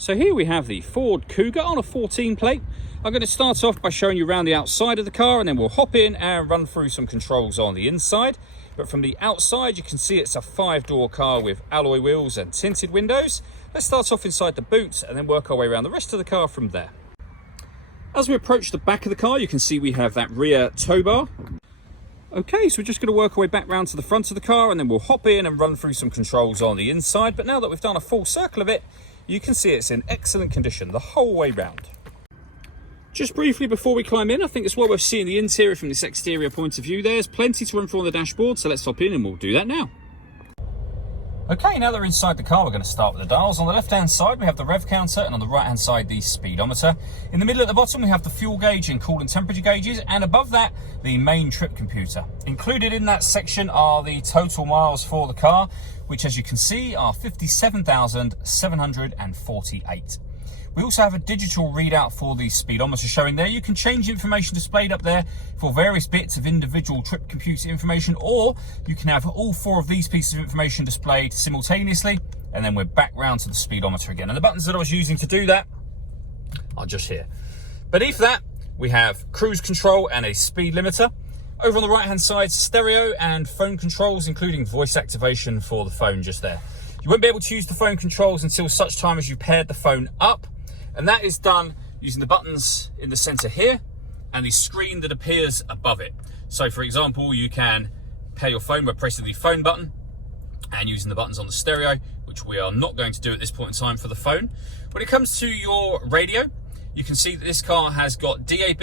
So here we have the Ford Kuga on a 14 plate. I'm going to start off by showing you around the outside of the car, and then we'll hop in and run through some controls on the inside. But from the outside, you can see it's a 5-door car with alloy wheels and tinted windows. Let's start off inside the boot and then work our way around the rest of the car from there. As we approach the back of the car, you can see we have that rear tow bar. Okay, so we're just going to work our way back round to the front of the car, and then we'll hop in and run through some controls on the inside. But now that we've done a full circle of it, you can see it's in excellent condition the whole way round. Just briefly before we climb in, I think it's well worth seeing the interior from this exterior point of view. There's plenty to run through on the dashboard, so let's hop in and we'll do that now. Okay, now that we're inside the car, we're going to start with the dials. On the left-hand side, we have the rev counter, and on the right-hand side, the speedometer. In the middle at the bottom, we have the fuel gauge and coolant temperature gauges, and above that, the main trip computer. Included in that section are the total miles for the car, which, as you can see, are 57,748. We also have a digital readout for the speedometer showing there. You can change the information displayed up there for various bits of individual trip computer information, or you can have all 4 of these pieces of information displayed simultaneously, and then we're back round to the speedometer again. And the buttons that I was using to do that are just here. Beneath that, we have cruise control and a speed limiter. Over on the right-hand side, stereo and phone controls, including voice activation for the phone just there. You won't be able to use the phone controls until such time as you paired the phone up. And that is done using the buttons in the center here and the screen that appears above it. So for example, you can pair your phone by pressing the phone button and using the buttons on the stereo, which we are not going to do at this point in time for the phone. When it comes to your radio, you can see that this car has got DAB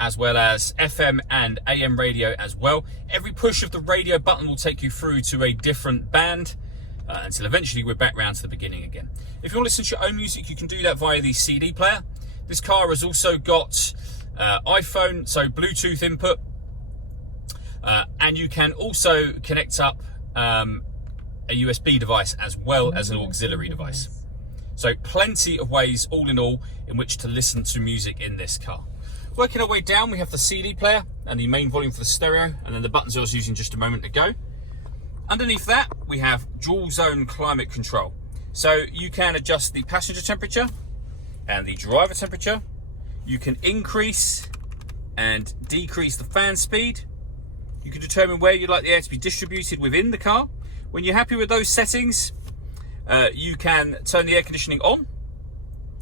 as well as FM and AM radio as well. Every push of the radio button will take you through to a different band. Until eventually we're back round to the beginning again. If you want to listen to your own music, you can do that via the CD player. This car has also got iPhone, so Bluetooth input, and you can also connect up a USB device as well as an auxiliary device. So plenty of ways, all in all, in which to listen to music in this car. Working our way down, we have the CD player and the main volume for the stereo, and then the buttons I was using just a moment ago. Underneath that, we have dual zone climate control. So you can adjust the passenger temperature and the driver temperature. You can increase and decrease the fan speed. You can determine where you'd like the air to be distributed within the car. When you're happy with those settings, you can turn the air conditioning on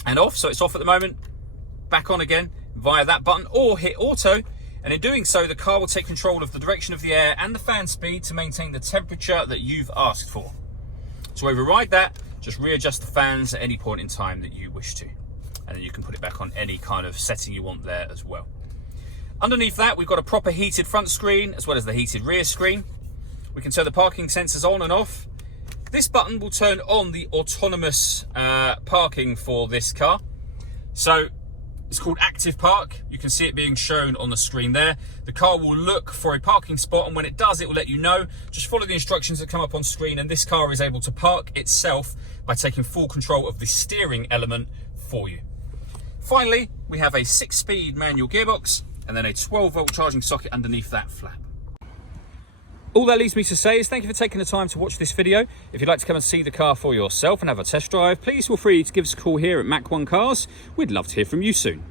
and off. So it's off at the moment, back on again via that button, or hit auto. And in doing so, the car will take control of the direction of the air and the fan speed to maintain the temperature that you've asked for. To override that, just readjust the fans at any point in time that you wish to. And then you can put it back on any kind of setting you want there as well. Underneath that, we've got a proper heated front screen as well as the heated rear screen. We can turn the parking sensors on and off. This button will turn on the autonomous parking for this car. So it's called Active Park. You can see it being shown on the screen there. The car will look for a parking spot, and when it does, it will let you know. Just follow the instructions that come up on screen, and this car is able to park itself by taking full control of the steering element for you. Finally, we have a 6-speed manual gearbox and then a 12-volt charging socket underneath that flap. All that leaves me to say is thank you for taking the time to watch this video. If you'd like to come and see the car for yourself and have a test drive, please feel free to give us a call here at Mach 1 Cars. We'd love to hear from you soon.